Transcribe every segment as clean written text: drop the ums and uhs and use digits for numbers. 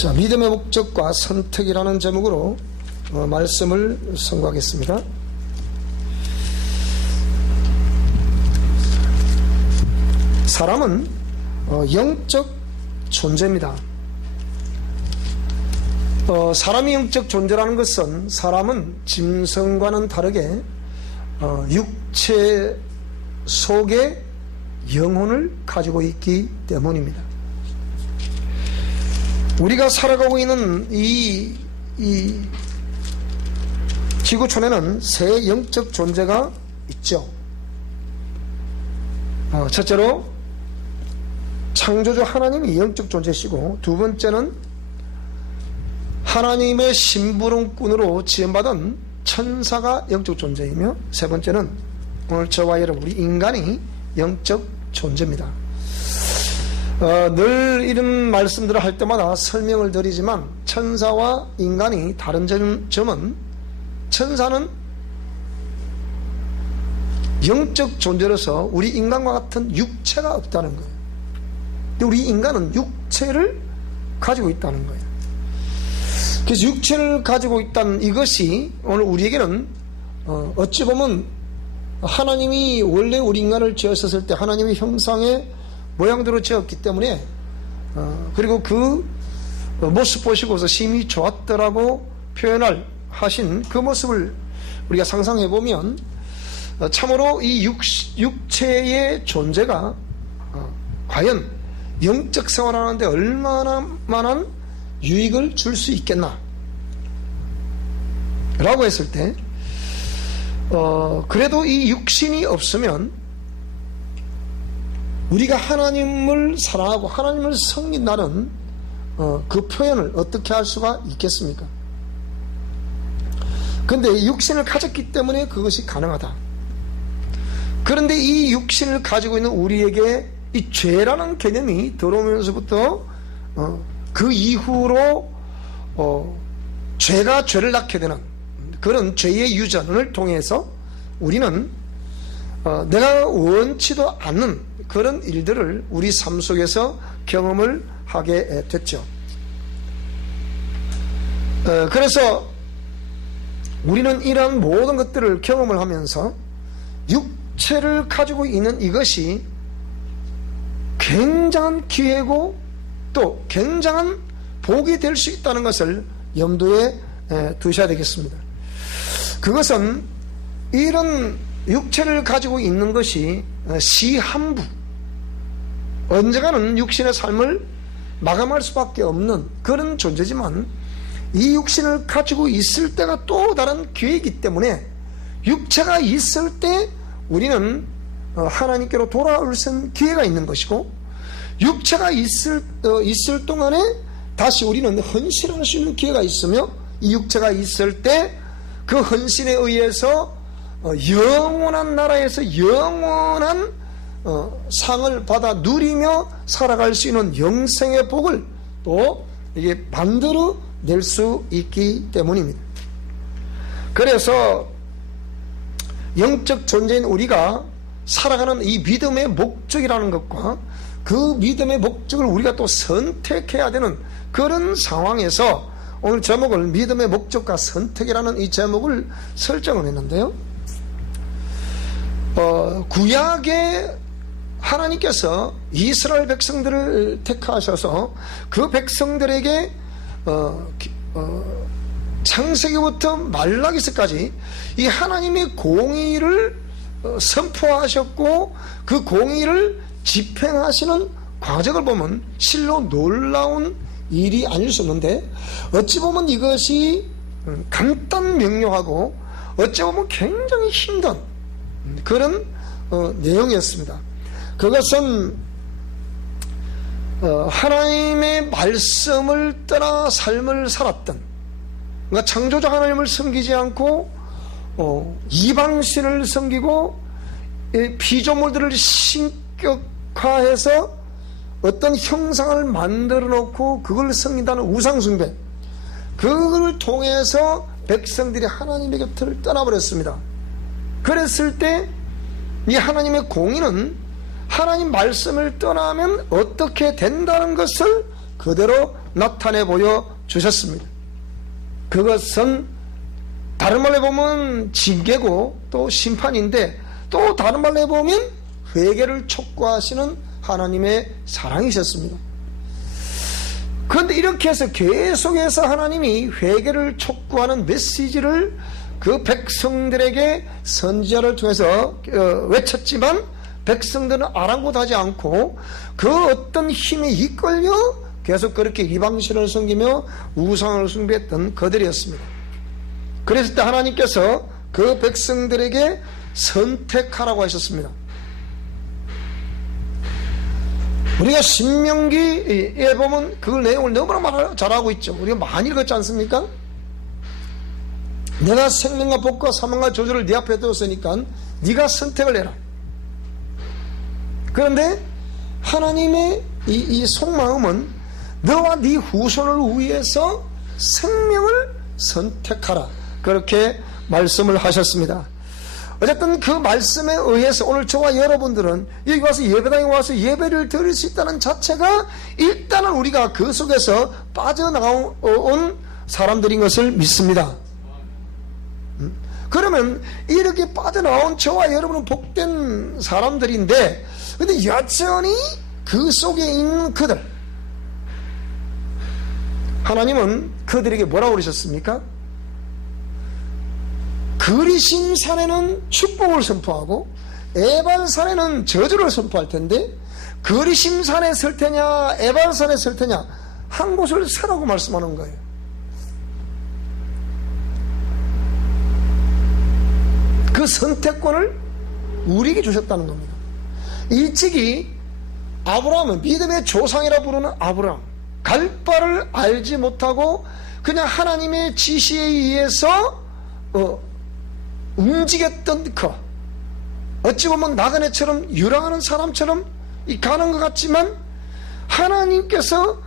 자, 믿음의 목적과 선택이라는 제목으로 말씀을 선고하겠습니다. 사람은 영적 존재입니다. 사람이 영적 존재라는 것은 사람은 짐승과는 다르게 육체 속에 영혼을 가지고 있기 때문입니다. 우리가 살아가고 있는 이 지구촌에는 세 영적 존재가 있죠. 첫째로 창조주 하나님이 영적 존재시고, 두 번째는 하나님의 심부름꾼으로 지음받은 천사가 영적 존재이며, 세 번째는 오늘 저와 여러분 우리 인간이 영적 존재입니다. 늘 이런 말씀들을 할 때마다 설명을 드리지만 천사와 인간이 다른 점은, 천사는 영적 존재로서 우리 인간과 같은 육체가 없다는 거예요. 근데 우리 인간은 육체를 가지고 있다는 거예요. 그래서 육체를 가지고 있다는 이것이 오늘 우리에게는 어찌 보면 하나님이 원래 우리 인간을 지었을 때 하나님의 형상의 모양대로 지었기 때문에, 그리고 그 모습 보시고서 심히 좋았더라고 표현을 하신 그 모습을 우리가 상상해 보면 참으로 이 육체의 존재가 과연 영적 생활하는데 얼마나 많은 유익을 줄 수 있겠나 라고 했을 때, 그래도 이 육신이 없으면 우리가 하나님을 사랑하고 하나님을 섬긴다는 그 표현을 어떻게 할 수가 있겠습니까? 그런데 육신을 가졌기 때문에 그것이 가능하다. 그런데 이 육신을 가지고 있는 우리에게 이 죄라는 개념이 들어오면서부터 그 이후로 죄가 죄를 낳게 되는 그런 죄의 유전을 통해서 우리는 내가 원치도 않는 그런 일들을 우리 삶 속에서 경험을 하게 됐죠. 그래서 우리는 이러한 모든 것들을 경험을 하면서 육체를 가지고 있는 이것이 굉장한 기회고 또 굉장한 복이 될 수 있다는 것을 염두에 두셔야 되겠습니다. 그것은 이런 육체를 가지고 있는 것이 시한부, 언젠가는 육신의 삶을 마감할 수밖에 없는 그런 존재지만, 이 육신을 가지고 있을 때가 또 다른 기회이기 때문에 육체가 있을 때 우리는 하나님께로 돌아올 수 있는 기회가 있는 것이고, 육체가 있을 동안에 다시 우리는 헌신할 수 있는 기회가 있으며, 이 육체가 있을 때 그 헌신에 의해서 영원한 나라에서 영원한 상을 받아 누리며 살아갈 수 있는 영생의 복을 또 이게 만들어 낼 수 있기 때문입니다. 그래서 영적 존재인 우리가 살아가는 이 믿음의 목적이라는 것과 그 믿음의 목적을 우리가 또 선택해야 되는 그런 상황에서 오늘 제목을 믿음의 목적과 선택이라는 이 제목을 설정을 했는데요. 구약에 하나님께서 이스라엘 백성들을 택하셔서 그 백성들에게 창세기부터 말라기서까지 이 하나님의 공의를 선포하셨고, 그 공의를 집행하시는 과정을 보면 실로 놀라운 일이 아닐 수 없는데, 어찌 보면 이것이 간단 명료하고 어찌 보면 굉장히 힘든 그런 내용이었습니다. 그것은 하나님의 말씀을 떠나 삶을 살았던, 그러니까 창조주 하나님을 섬기지 않고 이방신을 섬기고 피조물들을 신격화해서 어떤 형상을 만들어 놓고 그걸 섬긴다는 우상숭배, 그걸 통해서 백성들이 하나님의 곁을 떠나버렸습니다. 그랬을 때 이 하나님의 공의는 하나님 말씀을 떠나면 어떻게 된다는 것을 그대로 나타내 보여주셨습니다. 그것은 다른 말로 보면 징계고 또 심판인데, 또 다른 말로 보면 회개를 촉구하시는 하나님의 사랑이셨습니다. 그런데 이렇게 해서 계속해서 하나님이 회개를 촉구하는 메시지를 그 백성들에게 선지자를 통해서 외쳤지만, 백성들은 아랑곳하지 않고 그 어떤 힘에 이끌려 계속 그렇게 이방신을 섬기며 우상을 숭배했던 그들이었습니다. 그랬을 때 하나님께서 그 백성들에게 선택하라고 하셨습니다. 우리가 신명기에 보면 그 내용을 너무나 잘 알고 있죠. 우리가 많이 읽었지 않습니까? 내가 생명과 복과 사망과 저주를 네 앞에 두었으니까 네가 선택을 해라. 그런데 하나님의 이 속마음은 너와 네 후손을 위해서 생명을 선택하라, 그렇게 말씀을 하셨습니다. 어쨌든 그 말씀에 의해서 오늘 저와 여러분들은 여기 와서 예배당에 와서 예배를 드릴 수 있다는 자체가 일단은 우리가 그 속에서 빠져나온 사람들인 것을 믿습니다. 그러면 이렇게 빠져나온 저와 여러분은 복된 사람들인데, 근데 여전히 그 속에 있는 그들, 하나님은 그들에게 뭐라고 그러셨습니까? 그리심 산에는 축복을 선포하고 에발 산에는 저주를 선포할 텐데, 그리심 산에 설 테냐 에발 산에 설 테냐 한 곳을 서라고 말씀하는 거예요. 그 선택권을 우리에게 주셨다는 겁니다. 일찍이 아브라함은 믿음의 조상이라 부르는 아브라함, 갈 바를 알지 못하고 그냥 하나님의 지시에 의해서 움직였던 그, 어찌 보면 나그네처럼 유랑하는 사람처럼 가는 것 같지만, 하나님께서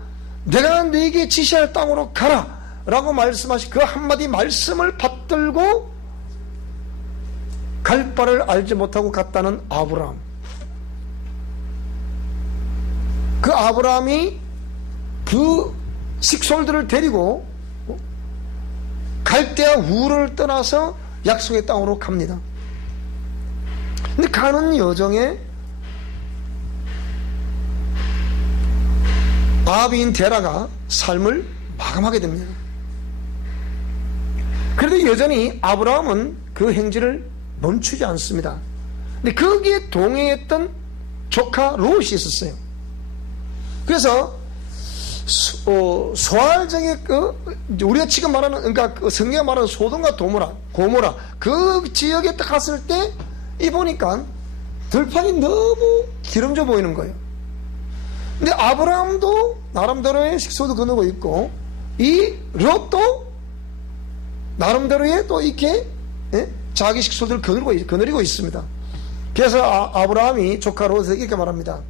내가 네게 지시할 땅으로 가라 라고 말씀하신 그 한마디 말씀을 받들고 갈 바를 알지 못하고 갔다는 아브라함. 그 아브라함이 그 식솔들을 데리고 갈대아 우르를 떠나서 약속의 땅으로 갑니다. 근데 가는 여정에 아비인 데라가 삶을 마감하게 됩니다. 그래도 여전히 아브라함은 그 행진을 멈추지 않습니다. 근데 거기에 동행했던 조카 롯이 있었어요. 그래서 소알적의 우리가 지금 말하는, 그러니까 성경에 말하는 소돔과 고모라 그 지역에 딱 갔을 때 이 보니까 들판이 너무 기름져 보이는 거예요. 근데 아브라함도 나름대로의 식소도 거느고 있고, 이 롯도 나름대로의 또 이렇게 자기 식소들을 거느리고 있습니다. 그래서 아브라함이 조카 롯에게 이렇게 말합니다.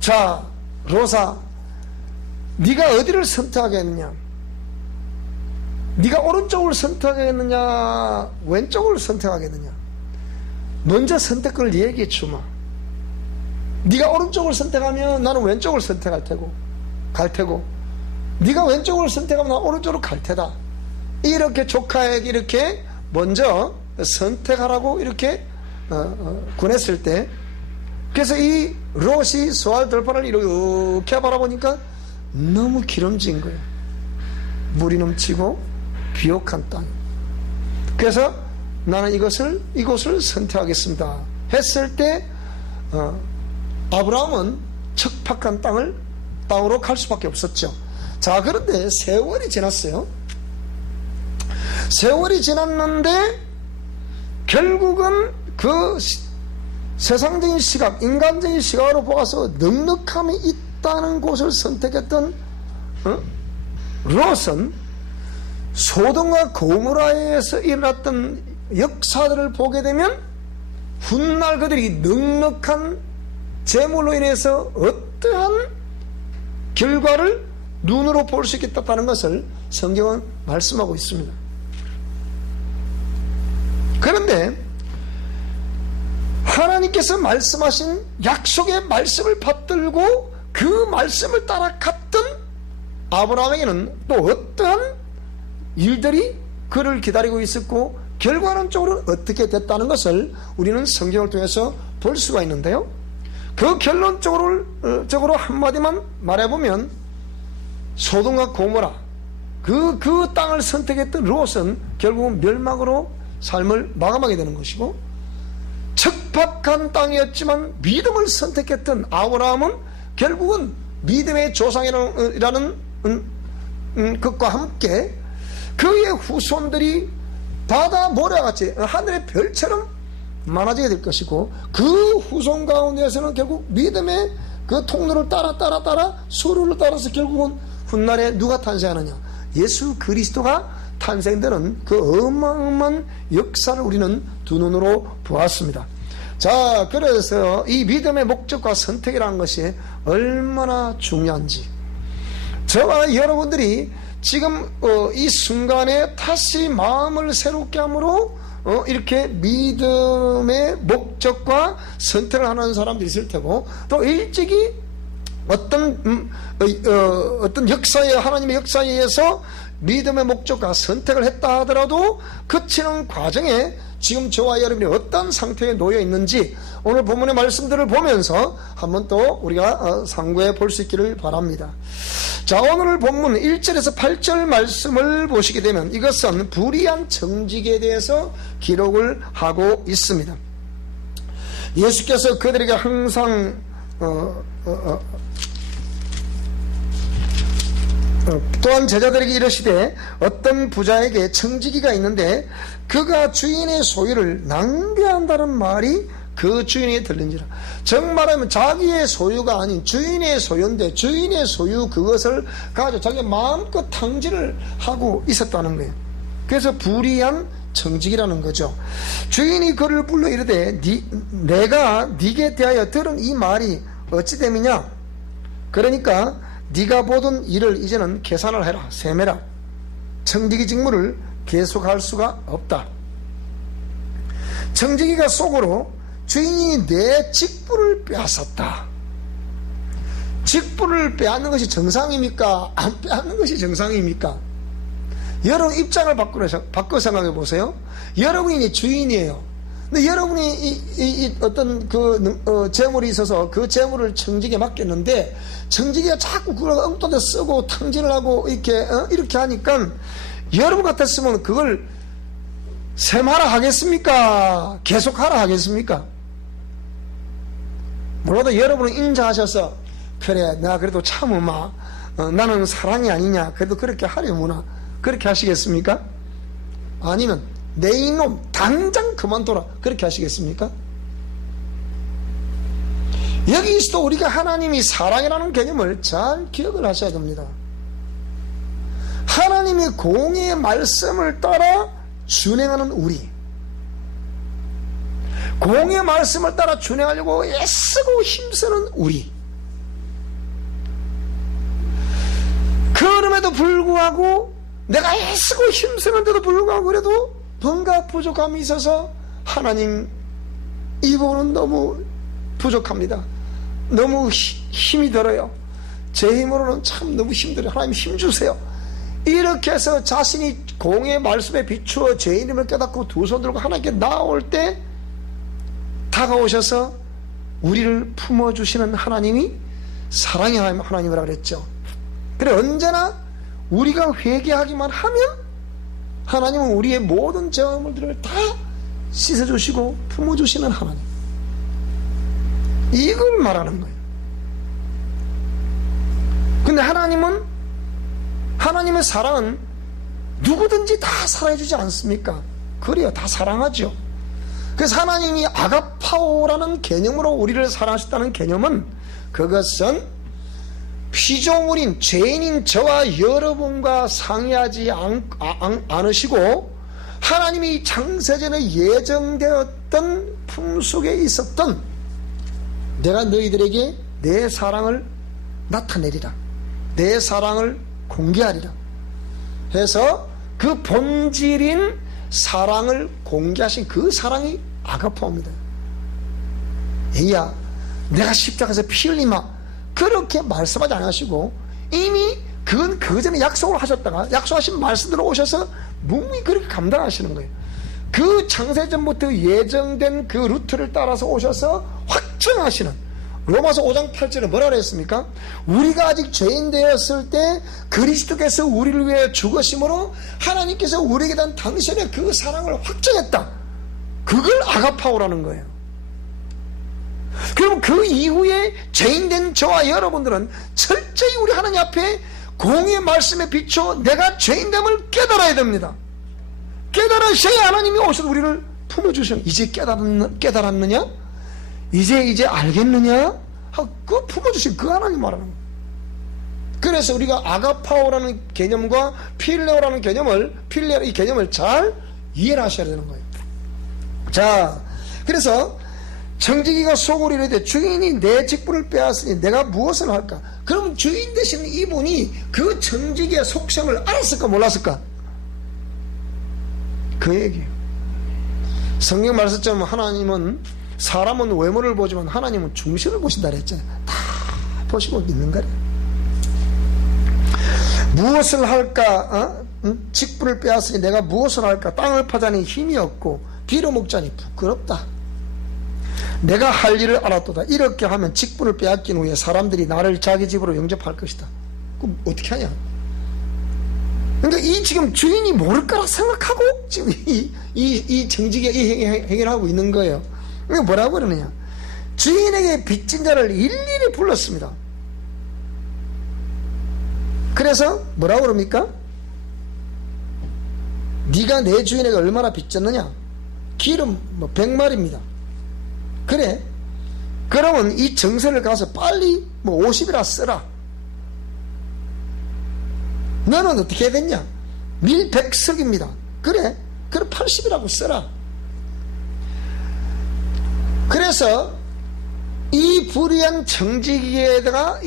자, 롯아, 네가 어디를 선택하겠느냐? 네가 오른쪽을 선택하겠느냐, 왼쪽을 선택하겠느냐? 먼저 선택권을 얘기해 주마. 네가 오른쪽을 선택하면 나는 왼쪽을 선택할 테고 갈 테고, 네가 왼쪽을 선택하면 나는 오른쪽으로 갈 테다. 이렇게 조카에게 이렇게 먼저 선택하라고 이렇게 권했을 때, 그래서 이 롯이 소알 들판을 이렇게 바라보니까 너무 기름진 거예요. 물이 넘치고 비옥한 땅. 그래서 나는 이곳을 선택하겠습니다 했을 때 아브라함은 척박한 땅으로 갈 수밖에 없었죠. 자, 그런데 세월이 지났어요. 세월이 지났는데 결국은 그 세상적인 시각, 인간적인 시각으로 보아서 넉넉함이 있다는 곳을 선택했던 롯은 소돔과 고모라에서 일어났던 역사들을 보게 되면 훗날 그들이 넉넉한 재물로 인해서 어떠한 결과를 눈으로 볼 수 있겠다는 것을 성경은 말씀하고 있습니다. 그런데 하나님께서 말씀하신 약속의 말씀을 받들고 그 말씀을 따라 갔던 아브라함에게는 또 어떠한 일들이 그를 기다리고 있었고 결과론적으로 어떻게 됐다는 것을 우리는 성경을 통해서 볼 수가 있는데요. 그 결론적으로 한마디만 말해보면 소돔과 고모라 그 땅을 선택했던 롯은 결국은 멸망으로 삶을 마감하게 되는 것이고, 척박한 땅이었지만 믿음을 선택했던 아브라함은 결국은 믿음의 조상이라는 것과 함께 그의 후손들이 바다 모래같이 하늘의 별처럼 많아지게 될 것이고, 그 후손 가운데에서는 결국 믿음의 그 통로를 따라 수로를 따라서 결국은 훗날에 누가 탄생하느냐, 예수 그리스도가 탄생되는 그 어마어마한 역사를 우리는 두 눈으로 보았습니다. 자, 그래서 이 믿음의 목적과 선택이라는 것이 얼마나 중요한지, 저와 여러분들이 지금 이 순간에 다시 마음을 새롭게 함으로 이렇게 믿음의 목적과 선택을 하는 사람들이 있을 테고, 또 일찍이 어떤 역사에, 하나님의 역사에 의해서 믿음의 목적과 선택을 했다 하더라도 그치는 과정에 지금 저와 여러분이 어떤 상태에 놓여 있는지 오늘 본문의 말씀들을 보면서 한번 또 우리가 상고해 볼 수 있기를 바랍니다. 자, 오늘 본문 1절에서 8절 말씀을 보시게 되면 이것은 불의한 정직에 대해서 기록을 하고 있습니다. 예수께서 그들에게 항상 또한 제자들에게 이르시되 어떤 부자에게 청지기가 있는데 그가 주인의 소유를 낭비한다는 말이 그 주인에게 들린지라. 정말하면 자기의 소유가 아닌 주인의 소유인데 주인의 소유 그것을 가지고 자기가 마음껏 탕진을 하고 있었다는 거예요. 그래서 불의한 청직이라는 거죠. 주인이 그를 불러 이르되 내가 네게 대하여 들은 이 말이 어찌 됨이냐. 그러니까 네가 보던 일을 이제는 계산을 해라, 세매라. 청지기 직무를 계속할 수가 없다. 청지기가 속으로 주인이 내 직분을 빼앗았다. 직분을 빼앗는 것이 정상입니까? 안 빼앗는 것이 정상입니까? 여러분 입장을 바꿔 생각해 보세요. 여러분이 주인이에요. 근데 여러분이 어떤 재물이 있어서 그 재물을 청지기에 맡겼는데 청지기가 자꾸 그걸 엉뚱한 데 쓰고 탕진을 하고 이렇게 하니까 여러분 같았으면 그걸 셈하라 하겠습니까? 계속하라 하겠습니까? 물론 여러분은 인자하셔서 그래 내가 그래도 참으마 나는 사랑이 아니냐 그래도 그렇게 하려무나 그렇게 하시겠습니까? 아니면 내 이놈 당장 그만둬라 그렇게 하시겠습니까? 여기서도 우리가 하나님이 사랑이라는 개념을 잘 기억을 하셔야 됩니다. 하나님의 공의의 말씀을 따라 준행하는 우리, 공의의 말씀을 따라 준행하려고 애쓰고 힘쓰는 우리, 그럼에도 불구하고 내가 애쓰고 힘쓰는데도 불구하고 그래도 뭔가 부족함이 있어서 하나님 이 부분은 너무 부족합니다. 너무 힘이 들어요. 제 힘으로는 참 너무 힘들어요. 하나님 힘 주세요. 이렇게 해서 자신이 공의 말씀에 비추어 죄인임을 깨닫고 두 손 들고 하나님께 나올 때 다가오셔서 우리를 품어주시는 하나님이 사랑의 하나님이라고 그랬죠. 그래 언제나 우리가 회개하기만 하면 하나님은 우리의 모든 죄물들을 다 씻어주시고 품어주시는 하나님, 이걸 말하는 거예요. 근데 하나님의 사랑은 누구든지 다 사랑해주지 않습니까? 그래요, 다 사랑하죠. 그래서 하나님이 아가파오라는 개념으로 우리를 사랑하셨다는 개념은 그것은 피조물인 죄인인 저와 여러분과 상의하지 않으시고 하나님이 창세전에 예정되었던 품속에 있었던 내가 너희들에게 내 사랑을 나타내리라, 내 사랑을 공개하리라 해서 그 본질인 사랑을 공개하신 그 사랑이 아가파오입니다. 에이야 내가 십자가에서 피 흘리마 그렇게 말씀하지 않으시고 이미 그건 그 전에 약속을 하셨다가 약속하신 말씀대로 오셔서 묵묵히 그렇게 감당하시는 거예요. 그 창세전부터 예정된 그 루트를 따라서 오셔서 확증하시는, 로마서 5장 8절에 뭐라 그랬습니까? 우리가 아직 죄인 되었을 때 그리스도께서 우리를 위해 죽으심으로 하나님께서 우리에게 단 당신의 그 사랑을 확증했다. 그걸 아가파오라는 거예요. 그럼 그 이후에 죄인된 저와 여러분들은 철저히 우리 하나님 앞에 공의의 말씀에 비춰 내가 죄인됨을 깨달아야 됩니다. 깨달으셔야 하나님이 오셔서 우리를 품어주셔. 이제 깨달았느냐? 이제 알겠느냐? 그 품어주신 그 하나님 말하는 거예요. 그래서 우리가 아가파오라는 개념과 필레오라는 이 개념을 잘 이해를 하셔야 되는 거예요. 자, 그래서 청지기가 속으로 이르되 주인이 내 직분을 빼앗으니 내가 무엇을 할까? 그럼 주인 되시는 이분이 그 청지기의 속성을 알았을까 몰랐을까? 그 얘기예요. 성경 말씀처럼 하나님은, 사람은 외모를 보지만 하나님은 중심을 보신다 그랬잖아요. 다 보시고 있는 거래. 무엇을 할까? 직분을 빼앗으니 내가 무엇을 할까? 땅을 파자니 힘이 없고 빌어먹자니 부끄럽다. 내가 할 일을 알았도다. 이렇게 하면 직분을 빼앗긴 후에 사람들이 나를 자기 집으로 영접할 것이다. 그럼 어떻게 하냐? 그러니까 이 지금 주인이 모를 거라 생각하고 지금 이 정직의 이 행위를 하고 있는 거예요. 그러니까 뭐라고 그러느냐? 주인에게 빚진 자를 일일이 불렀습니다. 그래서 뭐라고 그럽니까? 네가 내 주인에게 얼마나 빚졌느냐? 기름 100마리입니다. 그래, 그러면 이 정세를 가서 빨리 50이라 써라. 너는 어떻게 해야 됐냐? 밀 100석입니다. 그래, 그럼 80이라고 써라. 그래서 이 불의한 정직에다가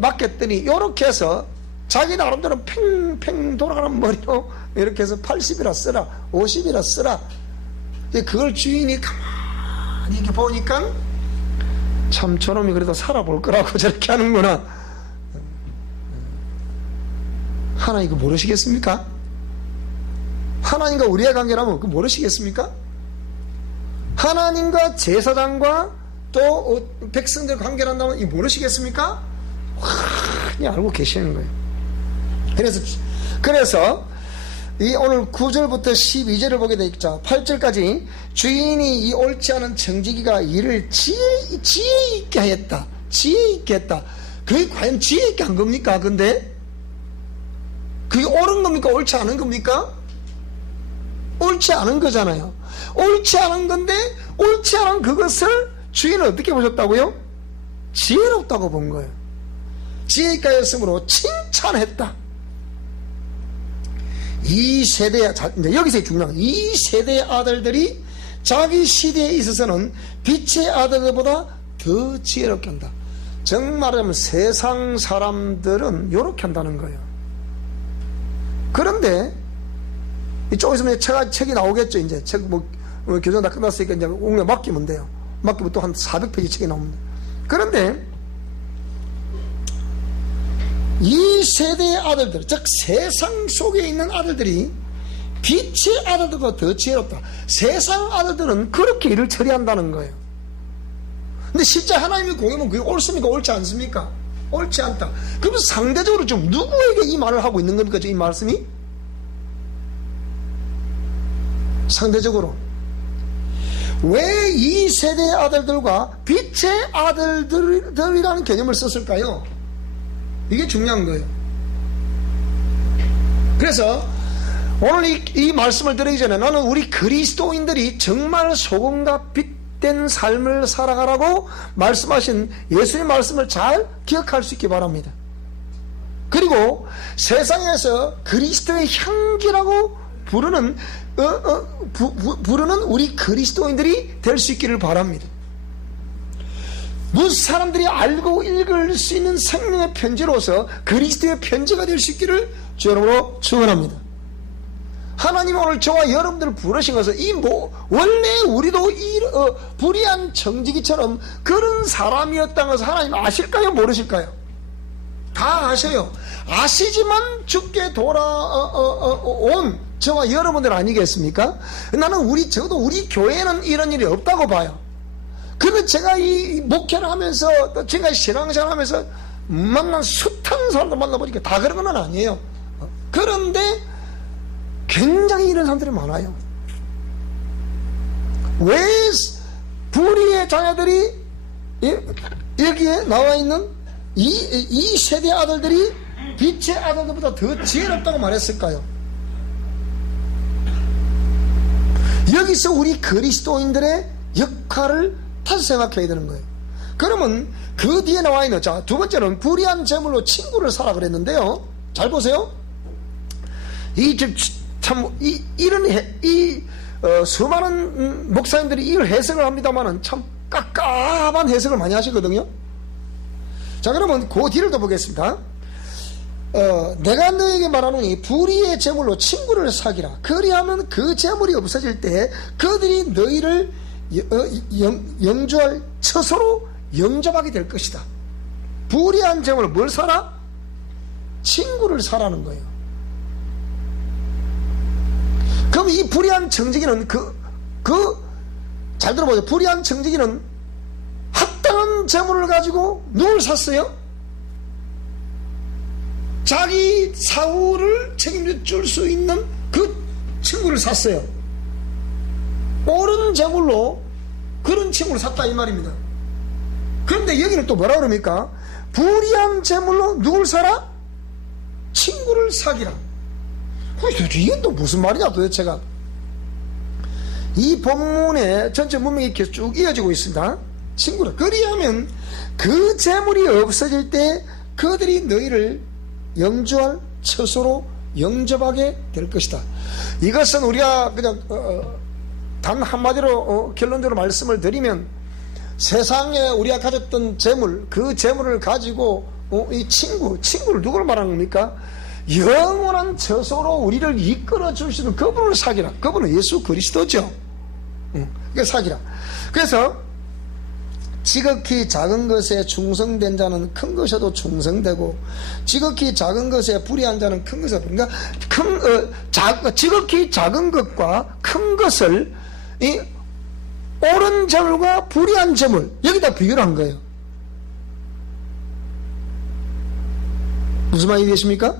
맡겼더니 이렇게 해서 자기 나름대로 팽팽 돌아가는 머리로 이렇게 해서 80이라 써라, 50이라 써라. 그걸 주인이 가만히 이렇게 보니까 참 저놈이 그래도 살아볼 거라고 저렇게 하는구나. 하나님 그거 모르시겠습니까? 하나님과 우리의 관계라면 그거 모르시겠습니까? 하나님과 제사장과 또 백성들 관계를 한다면 이거 모르시겠습니까? 그냥 알고 계시는 거예요. 그래서 이 오늘 9절부터 12절을 보게 돼 있죠. 8절까지 주인이 이 옳지 않은 정직이가 일을 지혜 있게 했다. 지혜 있게 했다. 그게 과연 지혜 있게 한 겁니까? 근데 그게 옳은 겁니까? 옳지 않은 겁니까? 옳지 않은 거잖아요. 옳지 않은 건데 옳지 않은 그것을 주인은 어떻게 보셨다고요? 지혜롭다고 본 거예요. 지혜 있게 했으므로 칭찬했다. 이 세대의, 이제 여기서 중요한 이 세대의 아들들이 자기 시대에 있어서는 빛의 아들들보다 더 지혜롭게 한다. 정말하면 세상 사람들은 이렇게 한다는 거예요. 그런데 조금 있으면 책이 나오겠죠. 이제 책 교정 다 끝났으니까 이제 옹에 맡기면 돼요. 맡기면 또 한 400페이지 책이 나옵니다. 그런데 이 세대의 아들들, 즉 세상 속에 있는 아들들이 빛의 아들들보다 더 지혜롭다. 세상 아들들은 그렇게 일을 처리한다는 거예요. 근데 실제 하나님의 공의는 그게 옳습니까? 옳지 않습니까? 옳지 않다. 그럼 상대적으로 좀 누구에게 이 말을 하고 있는 겁니까? 이 말씀이? 상대적으로 왜 이 세대의 아들들과 빛의 아들들이라는 개념을 썼을까요? 이게 중요한 거예요. 그래서 오늘 이 말씀을 드리기 전에 나는 우리 그리스도인들이 정말 소금과 빛된 삶을 살아가라고 말씀하신 예수의 말씀을 잘 기억할 수 있기 바랍니다. 그리고 세상에서 그리스도의 향기라고 부르는 우리 그리스도인들이 될 수 있기를 바랍니다. 무슨 사람들이 알고 읽을 수 있는 생명의 편지로서 그리스도의 편지가 될 수 있기를 주여러분으로 축원합니다. 하나님 오늘 저와 여러분들을 부르신 것은 원래 우리도 불의한 정직이처럼 그런 사람이었다는 것을 하나님 아실까요? 모르실까요? 다 아셔요. 아시지만 죽게 돌아온 저와 여러분들 아니겠습니까? 나는 적어도 우리 교회는 이런 일이 없다고 봐요. 그러면 제가 이 목회를 하면서 또 제가 신앙생활 하면서 만난 숱한 사람들 만나보니까 다 그런 건 아니에요. 그런데 굉장히 이런 사람들이 많아요. 왜 불의의 자녀들이 여기에 나와 있는 이 세대 아들들이 빛의 아들들보다 더 지혜롭다고 말했을까요? 여기서 우리 그리스도인들의 역할을 다시 생각해야 되는 거예요. 그러면 그 뒤에 나와 있는, 자, 두 번째는 불의한 재물로 친구를 사라 그랬는데요. 잘 보세요. 수많은 목사님들이 이걸 해석을 합니다만은 참 깝깝한 해석을 많이 하시거든요. 자, 그러면 그 뒤를 또 보겠습니다. 내가 너에게 말하노니 불의의 재물로 친구를 사기라. 그리하면 그 재물이 없어질 때 그들이 너희를 영주할 처소로 영접하게 될 것이다. 불의한 재물로 뭘 사라? 친구를 사라는 거예요. 그럼 이 불의한 청지기는 잘 들어보세요. 불의한 청지기는 합당한 재물을 가지고 누굴 샀어요? 자기 사후를 책임져 줄 수 있는 그 친구를 샀어요. 옳은 재물로 그런 친구를 샀다 이 말입니다. 그런데 여기는 또 뭐라 그럽니까? 불의한 재물로 누굴 사라? 친구를 사기라. 이건 또 무슨 말이냐 도대체가. 이 본문의 전체 문맥이 계속 쭉 이어지고 있습니다. 친구라. 그리하면 그 재물이 없어질 때 그들이 너희를 영주할 처소로 영접하게 될 것이다. 이것은 우리가 그냥 단 한마디로 결론적으로 말씀을 드리면, 세상에 우리가 가졌던 재물, 그 재물을 가지고 이 친구를 누구를 말하는 겁니까? 영원한 처소로 우리를 이끌어 주시는 그분을 사기라. 그분은 예수 그리스도죠. 그게 사기라. 그래서 지극히 작은 것에 충성된 자는 큰 것에도 충성되고, 지극히 작은 것에 불의한 자는 큰 것에, 그러니까 지극히 작은 것과 큰 것을 이 옳은 재물과 불의한 재물, 여기다 비교를 한 거예요. 무슨 말이 되십니까?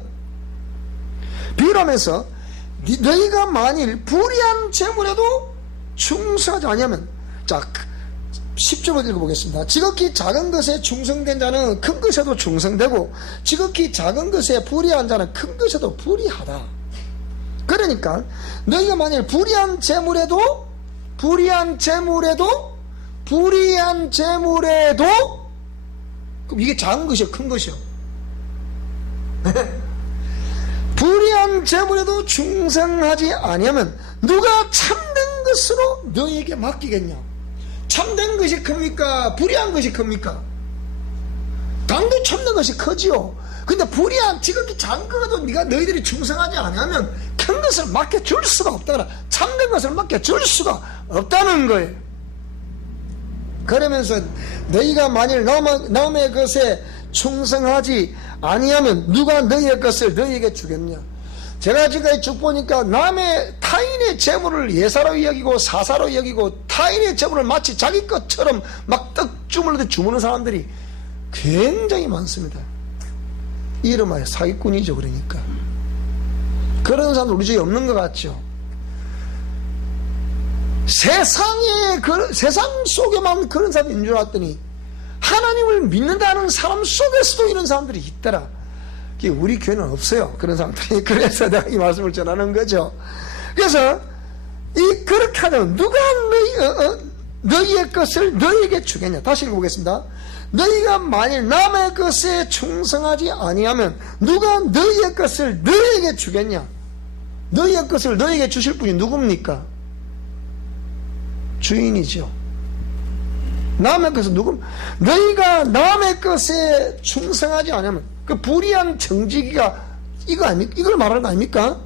비유를 하면서 너희가 만일 불의한 재물에도 충성하지 아니하면, 자 10절을 읽어보겠습니다. 지극히 작은 것에 충성된 자는 큰 것에도 충성되고, 지극히 작은 것에 불의한 자는 큰 것에도 불의하다. 그러니까 너희가 만일 불의한 재물에도 그럼 이게 작은 것이요 큰 것이요? 불의한 재물에도 충성하지 아니하면 누가 참된 것으로 너희에게 맡기겠냐? 참된 것이 큽니까? 불의한 것이 큽니까? 당연히 참된 것이 크지요. 근데 불의한 지극히 작은 것도 너희들이 충성하지 않으면 큰 것을 맡겨줄 수가 없다. 참된 것을 맡겨줄 수가 없다는 거예요. 그러면서 너희가 만일 남의 것에 충성하지 아니하면 누가 너희의 것을 너희에게 주겠냐? 제가 지금까지 쭉 보니까 타인의 재물을 예사로 여기고 사사로 여기고 타인의 재물을 마치 자기 것처럼 막 떡 주물르듯 주무는 사람들이 굉장히 많습니다. 이름하여 사기꾼이죠. 그러니까 그런 사람들 우리 중에 없는 것 같죠. 세상 속에만 그런 사람이 있는 줄 알았더니 하나님을 믿는다는 사람 속에서도 이런 사람들이 있더라. 우리 교회는 없어요, 그런 사람들이. 그래서 내가 이 말씀을 전하는 거죠. 그래서 그렇게 하면 누가 너희의 것을 너희에게 주겠냐? 다시 읽어보겠습니다. 너희가 만일 남의 것에 충성하지 아니하면 누가 너희의 것을 너희에게 주겠냐? 너희의 것을 너희에게 주실 분이 누굽니까? 주인이죠. 남의 것은 너희가 남의 것에 충성하지 않으면, 그 불의한 청지기가 이거 아닙니까? 이걸 말하는 거 아닙니까?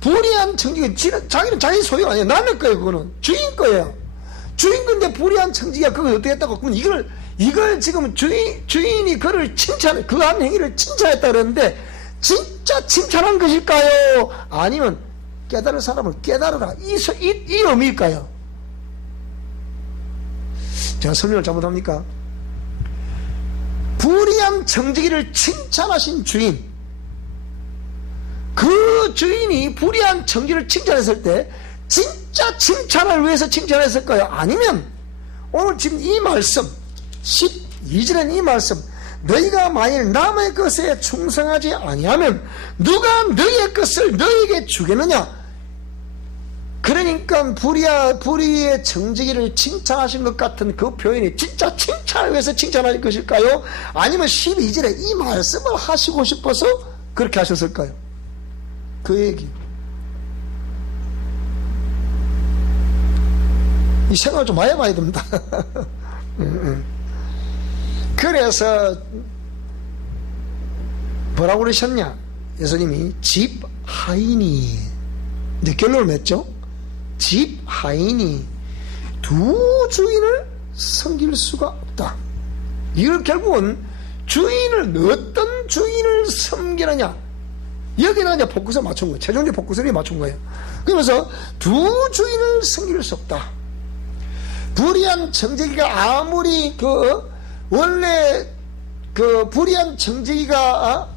불의한 청지기가 자기는 자기 소유 아니에요. 남의 거예요. 그거는 주인 거예요. 주인 건데 불의한 청지기가 그걸 어떻게 했다고? 그러면 이걸 지금 주인이 그를 그 한 행위를 칭찬했다 그러는데 진짜 칭찬한 것일까요? 아니면 깨달을 사람을 깨달으라 이 의미일까요? 제가 설명을 잘못합니까? 불의한 청지기를 칭찬하신 주인, 그 주인이 불의한 청지기를 칭찬했을 때 진짜 칭찬을 위해서 칭찬했을까요? 아니면 오늘 지금 이 말씀 12절엔 이 말씀, 너희가 만일 남의 것에 충성하지 아니하면 누가 너희의 것을 너희에게 주겠느냐? 그러니까 불의의 정직이를 칭찬하신 것 같은 그 표현이 진짜 칭찬을 위해서 칭찬하신 것일까요? 아니면 12절에 이 말씀을 하시고 싶어서 그렇게 하셨을까요? 그 얘기. 이 생각을 좀 많이 해봐야 됩니다. 그래서 뭐라고 그러셨냐? 예수님이 집 하인이, 이제 결론을 맺죠. 집 하인이 두 주인을 섬길 수가 없다. 이걸 결국은 주인을, 어떤 주인을 섬기느냐, 여기는 이제 포커스를 맞춘 거예요. 최종적 포커스를 맞춘 거예요. 그러면서 두 주인을 섬길 수 없다. 불의한 정직이가 아무리 원래 불의한 정직이가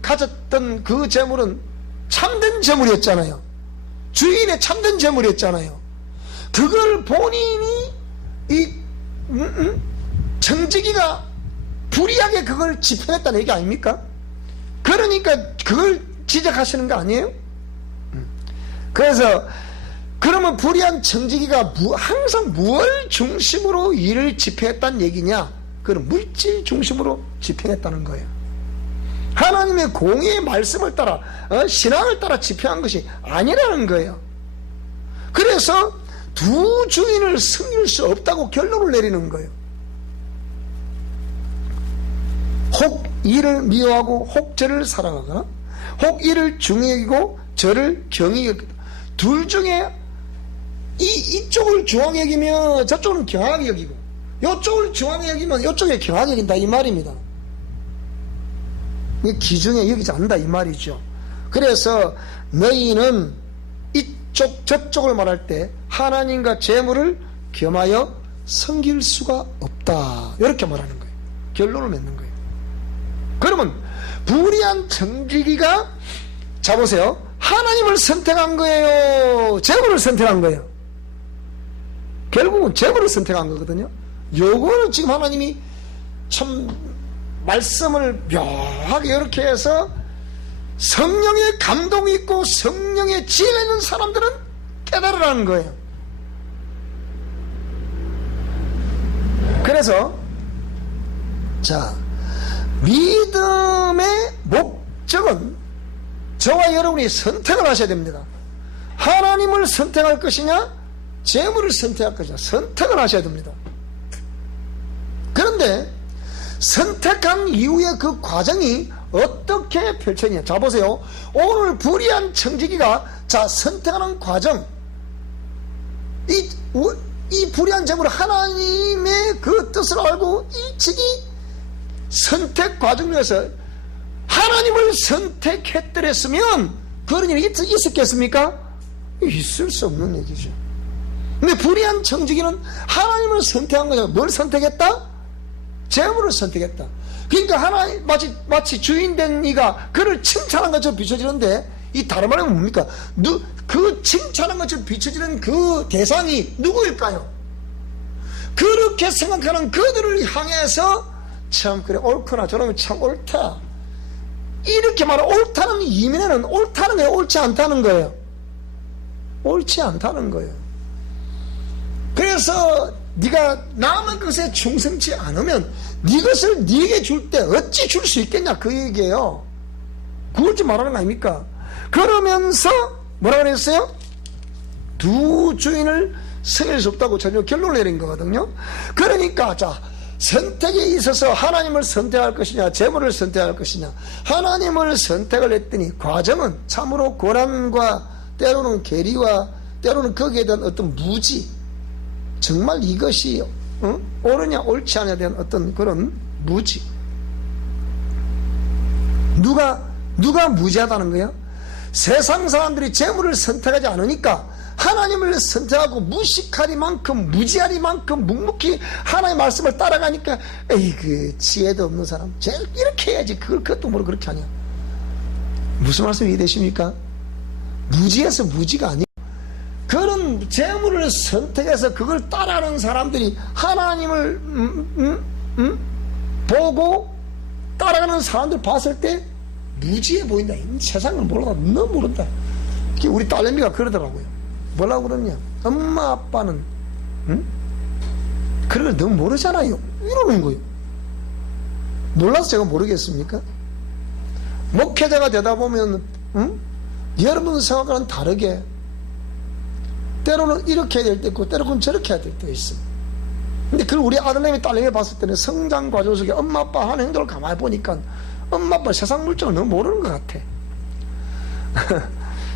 가졌던 그 재물은 참된 재물이었잖아요. 주인의 참된 재물이었잖아요. 그걸 본인이 정직이가 불의하게 그걸 집행했다는 얘기 아닙니까? 그러니까 그걸 지적하시는 거 아니에요? 그래서 그러면 불의한 정직이가 항상 무엇 중심으로 일을 집행했다는 얘기냐? 그건 물질 중심으로 집행했다는 거예요. 하나님의 공의의 말씀을 따라, 신앙을 따라 집행한 것이 아니라는 거예요. 그래서 두 주인을 섬길 수 없다고 결론을 내리는 거예요. 혹 이를 미워하고 혹 저를 사랑하거나 혹 이를 중히 여기고 저를 경히 여기다. 둘 중에 이쪽을 중하게 여기면 저쪽은 경하게 여기고, 이쪽을 중하게 여기면 이쪽에 경하게 여긴다 이 말입니다. 기중에 여기지 않는다 이 말이죠. 그래서 너희는 이쪽 저쪽을 말할 때 하나님과 재물을 겸하여 섬길 수가 없다, 이렇게 말하는 거예요. 결론을 맺는 거예요. 그러면 불의한 정직이가, 자 보세요, 하나님을 선택한 거예요, 재물을 선택한 거예요? 결국은 재물을 선택한 거거든요. 요거를 지금 하나님이 참 말씀을 묘하게 이렇게 해서 성령의 감동이 있고 성령의 지혜가 있는 사람들은 깨달으라는 거예요. 그래서 자, 믿음의 목적은 저와 여러분이 선택을 하셔야 됩니다. 하나님을 선택할 것이냐, 재물을 선택할 것이냐, 선택을 하셔야 됩니다. 그런데 선택한 이후에 그 과정이 어떻게 펼쳐지냐. 자 보세요, 오늘 불의한 청지기가 선택하는 과정, 이 불의한 재물을 하나님의 그 뜻을 알고 일찍이 선택 과정에서 하나님을 선택했더랬으면 그런 일이 있었겠습니까? 있을 수 없는 얘기죠. 근데 불의한 청지기는 하나님을 선택한 거잖아. 뭘 선택했다? 재물을 선택했다. 그러니까 하나님, 마치 주인된 이가 그를 칭찬한 것처럼 비춰지는데, 이 다른 말은 뭡니까? 그 칭찬한 것처럼 비춰지는 그 대상이 누구일까요? 그렇게 생각하는 그들을 향해서 참 그래 옳구나, 저놈이 참 옳다, 이렇게 말하는, 옳다는 이면에는 옳다는 게 옳지 않다는 거예요. 옳지 않다는 거예요. 그래서 네가 남의 것에 충성치 않으면 네 것을 네게 줄 때 어찌 줄 수 있겠냐, 그 얘기예요. 그걸 좀 말하는 거 아닙니까? 그러면서 뭐라고 그랬어요? 두 주인을 섬길 수 없다고 전혀 결론을 내린 거거든요. 그러니까 자, 선택에 있어서 하나님을 선택할 것이냐, 재물을 선택할 것이냐, 하나님을 선택을 했더니 과정은 참으로 고난과 때로는 계리와 때로는 거기에 대한 어떤 무지, 정말 이것이 옳으냐 옳지 않냐에 대한 어떤 그런 무지. 누가 무지하다는 거야? 세상 사람들이 재물을 선택하지 않으니까 하나님을 선택하고 무식하리만큼 무지하리만큼 묵묵히 하나님의 말씀을 따라가니까 에이 그 지혜도 없는 사람 이렇게 해야지 그것도 모르고 그렇게 하냐. 무슨 말씀이 되십니까? 무지해서 무지가 아니에요. 그런 재물을 선택해서 그걸 따라하는 사람들이 하나님을 보고 따라가는 사람들 봤을 때 무지해 보인다. 세상을 몰라. 너무 모른다. 우리 딸내미가 그러더라고요. 뭐라고 그러냐. 엄마 아빠는 그런 걸 너무 모르잖아요. 이러는 거예요. 몰라서 제가 모르겠습니까? 목회자가 되다 보면 여러분 생각과는 다르게 때로는 이렇게 해야 될 때 있고 때로는 저렇게 해야 될 때 있어. 근데 그걸 우리 아들내미 딸내미 봤을 때는 성장 과정 속에 엄마 아빠 하는 행동을 가만히 보니까 엄마 아빠 세상 물정을 너무 모르는 것 같아.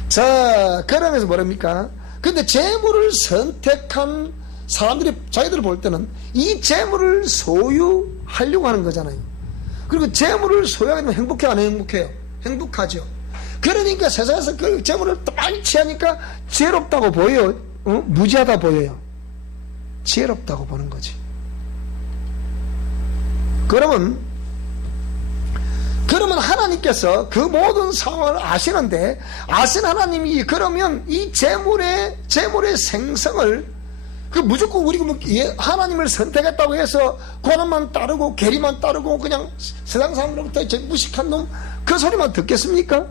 자, 그러면서 뭐랍니까? 근데 재물을 선택한 사람들이 자기들 볼 때는 이 재물을 소유하려고 하는 거잖아요. 그리고 재물을 소유하게 되면 행복해요, 안 행복해요? 행복하죠. 그러니까 세상에서 그 재물을 많이 취하니까 지혜롭다고 보여요? 무지하다 보여요? 지혜롭다고 보는 거지. 그러면 하나님께서 그 모든 상황을 아시는데, 아신 하나님이 그러면 이 재물의 생성을 그 무조건 우리가 하나님을 선택했다고 해서 고난만 따르고 계리만 따르고 그냥 세상 사람으로부터 무식한 놈 그 소리만 듣겠습니까?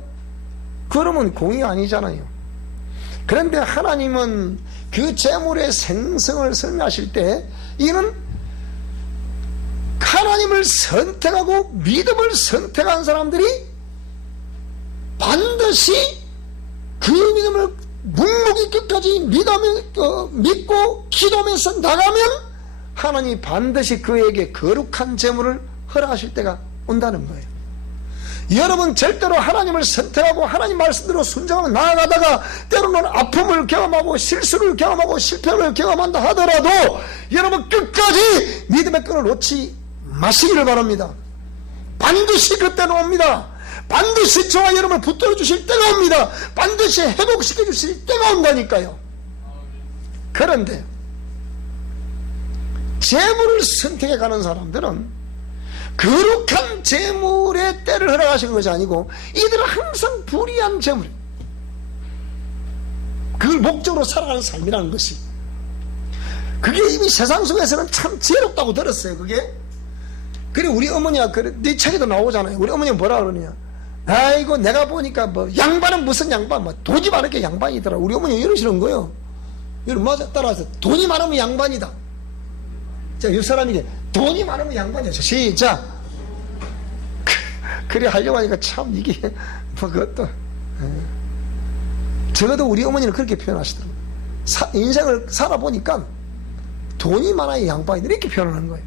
그러면 공의가 아니잖아요. 그런데 하나님은 그 재물의 생성을 설명하실 때 이는 하나님을 선택하고 믿음을 선택한 사람들이 반드시 그 믿음을 묵묵히 끝까지 믿고 기도하면서 나가면 하나님이 반드시 그에게 거룩한 재물을 허락하실 때가 온다는 거예요. 여러분 절대로 하나님을 선택하고 하나님 말씀대로 순종하며 나아가다가 때로는 아픔을 경험하고 실수를 경험하고 실패를 경험한다 하더라도 여러분 끝까지 믿음의 끈을 놓지 마시기를 바랍니다. 반드시 그때는 옵니다. 반드시 저와 여러분을 붙들어 주실 때가 옵니다. 반드시 회복시켜 주실 때가 온다니까요. 그런데 재물을 선택해 가는 사람들은 거룩한 재물의 때를 허락하시는 것이 아니고 이들은 항상 불의한 재물, 그걸 목적으로 살아가는 삶이라는 것이, 그게 이미 세상 속에서는 참 지혜롭다고 들었어요. 그게 그래 우리 어머니가 네 책에도 나오잖아요. 우리 어머니가 뭐라 그러냐. 아이고 내가 보니까 뭐 양반은 무슨 양반, 뭐 돈이 많으니까 양반이더라. 우리 어머니 이러시는 거예요. 여러분 맞아, 따라서 돈이 많으면 양반이다. 자, 이 사람에게 돈이 많으면 양반이야. 시작. 그래 하려고 하니까 참 이게 뭐 그것도 적어도 우리 어머니는 그렇게 표현하시더라고요. 인생을 살아보니까 돈이 많아야 양반이다 이렇게 표현하는 거예요.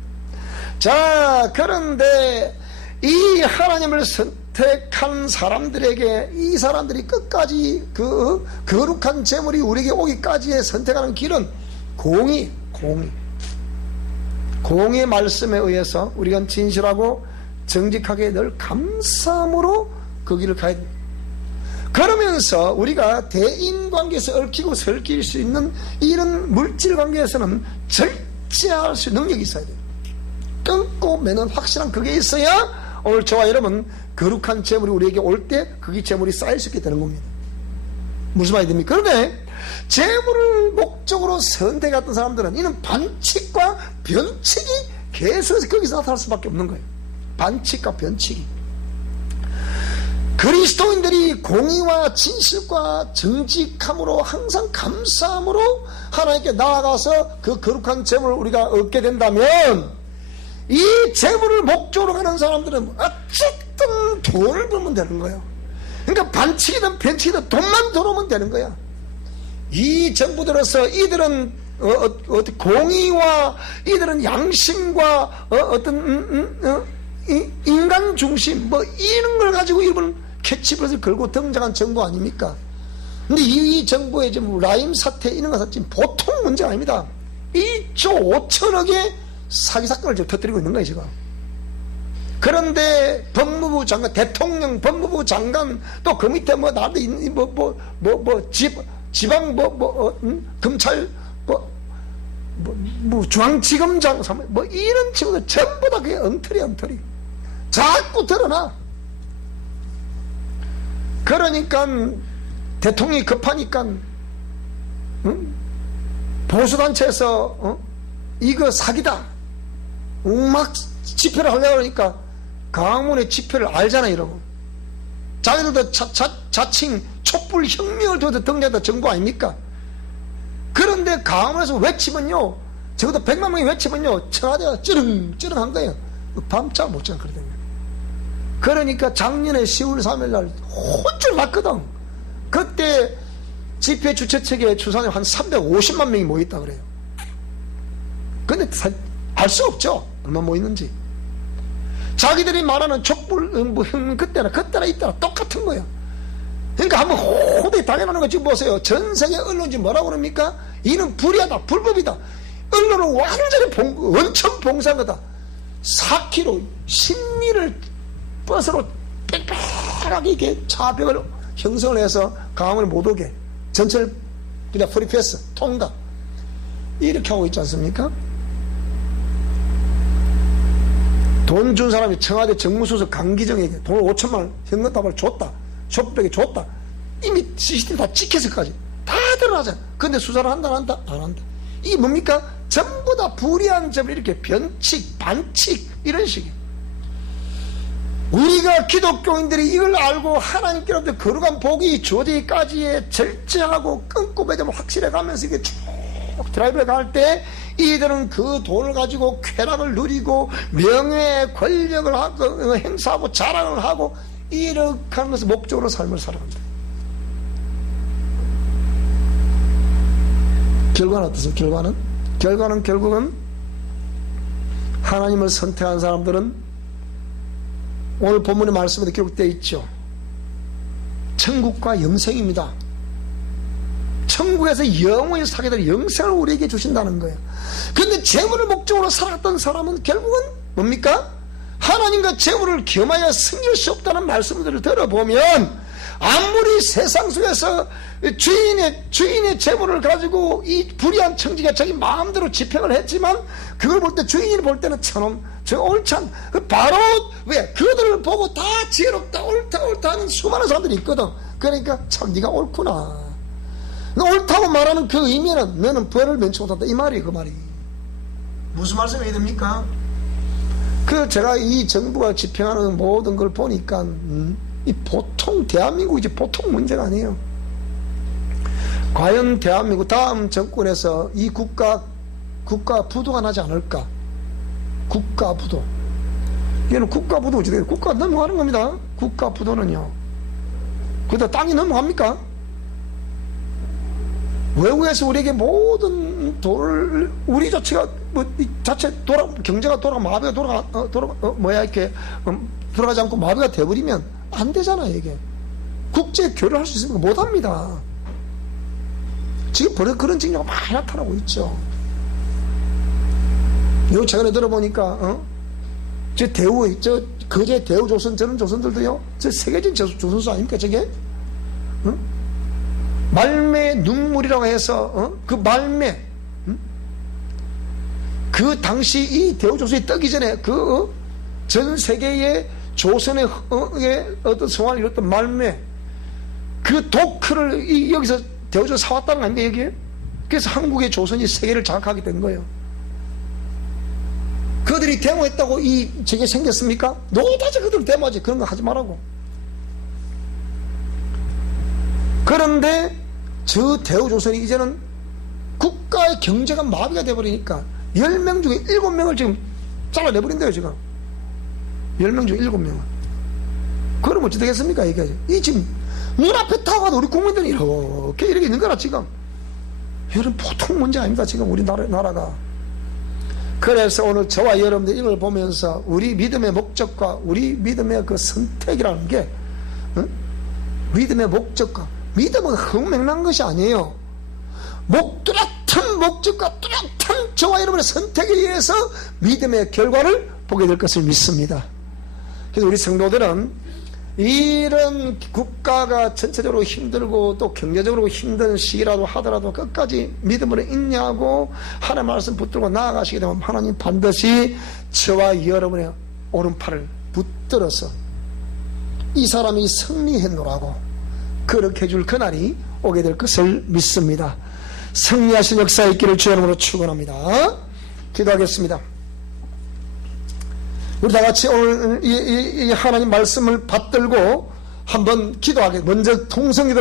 자, 그런데 이 하나님을 선택한 사람들에게 이 사람들이 끝까지 그 거룩한 재물이 우리에게 오기까지의 선택하는 길은 공의의 말씀에 의해서 우리가 진실하고 정직하게 늘 감사함으로 그 길을 가야 됩니다. 그러면서 우리가 대인관계에서 얽히고 설킬 수 있는 이런 물질관계에서는 절제할 수 있는 능력이 있어야 돼요. 끊고 매는 확실한 그게 있어야 오늘 저와 여러분 거룩한 재물이 우리에게 올 때 그게 재물이 쌓일 수 있게 되는 겁니다. 무슨 말이 됩니까? 그런데 재물을 목적으로 선택했던 사람들은 이는 반칙과 변칙이 계속해서 거기서 나타날 수밖에 없는 거예요. 반칙과 변칙이. 그리스도인들이 공의와 진실과 정직함으로 항상 감사함으로 하나님께 나아가서 그 거룩한 재물을 우리가 얻게 된다면 이 재물을 목적으로 가는 사람들은 어쨌든 돈을 벌면 되는 거예요. 그러니까 반칙이든 변칙이든 돈만 들어오면 되는 거야. 이 정부들로서 이들은 공의와 이들은 양심과 인간 중심 뭐 이런 걸 가지고 이번 캐치봇을 걸고 등장한 정부 아닙니까? 근데 이 정부의 지금 라임 사태 이런 것은 지금 보통 문제가 아닙니다. 1조 5천억의 사기 사건을 지금 터뜨리고 있는 거예요 지금. 그런데 법무부 장관, 대통령, 법무부 장관, 또 그 밑에 뭐 나도 지방 검찰 중앙지검장 뭐 이런 친구들 전부 다 그게 엉터리 자꾸 드러나. 그러니까 대통령이 급하니까 보수단체에서 이거 사기다 막 집회를 하려고 그러니까 강화문의 집회를 알잖아 이러고. 자기들도 자칭 촛불혁명을 등장했다 정부 아닙니까? 그런데 강화문에서 외치면요, 적어도 100만 명이 외치면요 청와대가 찌릉찌릉 한 거예요. 밤잠 못 자는 거거든요. 그러니까 작년에 10월 3일 날 혼쭐 났거든. 그때 집회 주최 측에 추산에 한 350만 명이 모였다 그래요. 근데 알 수 없죠 얼마 모였는지. 자기들이 말하는 촛불 혁명 그때나 이때나 똑같은 거예요. 그러니까 한번 호되게 당연한 거 지금 보세요. 전 세계 언론지 뭐라고 그럽니까? 이는 불의하다, 불법이다. 언론은 완전히 원천 봉사한 거다. 4km 심리를 버스로 빽빽하게 이렇게 차벽을 형성을 해서 강화문에 못 오게 전철 그냥 프리패스 통닭 이렇게 하고 있지 않습니까? 돈 준 사람이 청와대 정무수석 강기정에게 돈을 5천만 원 현금답을 줬다. 촛불에게 줬다. 이미 CCTV 다 찍혀서까지 다 드러나잖아. 근데 수사를 한다 안 한다. 이게 뭡니까? 전부 다 불의한 점을 이렇게 변칙, 반칙 이런 식이에요. 우리가 기독교인들이 이걸 알고 하나님께로부터 거룩한 복이 주어지기까지의 절제하고 끊고 매점을 확실해 가면서 이게 쭉 드라이브에 갈 때 이들은 그 돈을 가지고 쾌락을 누리고 명예 권력을 하고 행사하고 자랑을 하고 이렇게 하면서 목적으로 삶을 살아갑니다. 결과는 어떻습니까? 결과는 결국은 하나님을 선택한 사람들은 오늘 본문의 말씀에도 기록되어 있죠. 천국과 영생입니다. 천국에서 영원히 살게 될 영생을 우리에게 주신다는 거예요. 그런데 재물을 목적으로 살았던 사람은 결국은 뭡니까? 하나님과 재물을 겸하여 승릴 수 없다는 말씀들을 들어보면 아무리 세상 속에서 주인의 재물을 가지고 이 불의한 청지가 자기 마음대로 집행을 했지만 그걸 볼 때 주인이 볼 때는 저놈 저 옳지 않 바로 왜 그들을 보고 다 지혜롭다 옳다 하는 수많은 사람들이 있거든. 그러니까 참 네가 옳구나. 너 옳다고 말하는 그 의미는 너는 벌을 면치 못한다 이 말이에요. 그 말이 무슨 말씀이 됩니까? 제가 이 정부가 집행하는 모든 걸 보니까 이 보통 대한민국이지 보통 문제가 아니에요. 과연 대한민국 다음 정권에서 이 국가 부도가 나지 않을까? 국가 부도. 얘는 국가 부도 어찌 돼요? 국가가 넘어가는 겁니다. 국가 부도는요. 그러다 땅이 넘어갑니까? 외국에서 우리에게 모든 돈을 우리 자체가 경제가 마비가 돌아가지 않고 마비가 돼버리면 안 되잖아요. 이게 국제 교류를 할 수 있습니까? 못 합니다. 지금 벌써 그런 징조가 많이 나타나고 있죠. 요 최근에 들어보니까 거제 대우조선 저런 조선들도요, 저 세계적인 조선수 아닙니까 저게? 말매 눈물이라고 해서 그 말매 그 당시 이 대우조선이 뜨기 전에 전 세계의 조선의 어떤 성화를 이뤘던 말매 그 도크를 여기서 대우조선 사왔다는 거 아닙니까 여기에? 그래서 한국의 조선이 세계를 장악하게 된 거예요. 그들이 데모했다고 저게 생겼습니까? 노다지 그들 데모하지. 그런 거 하지 말라고. 그런데 저 대우조선이 이제는 국가의 경제가 마비가 돼버리니까 10명 중에 7명을 지금 잘라내버린대요 지금. 10명 중에 7명은. 그럼 어찌 되겠습니까 이게? 이 지금 눈앞에 타고 가도 우리 국민들이 이렇게 있는 거라 지금. 이런 보통 문제 아닙니다 지금 우리 나라가. 그래서 오늘 저와 여러분들 이걸 보면서 우리 믿음의 목적과 우리 믿음의 그 선택이라는 게 믿음의 목적과 믿음은 흥맹난 것이 아니에요. 목 뚜렷한 뚜렷한 목적과 뚜렷한 저와 여러분의 선택에 의해서 믿음의 결과를 보게 될 것을 믿습니다. 그래서 우리 성도들은 이런 국가가 전체적으로 힘들고 또 경제적으로 힘든 시기라도 하더라도 끝까지 믿음으로 인내하고 하나님의 말씀 붙들고 나아가시게 되면 하나님 반드시 저와 여러분의 오른팔을 붙들어서 이 사람이 승리했노라고 그렇게 해줄 그날이 오게 될 것을 믿습니다. 승리하신 역사 있기를 주의 이름으로 축원합니다. 기도하겠습니다. 우리 다 같이 오늘 이 하나님 말씀을 받들고 한번 기도하게 먼저 통성기도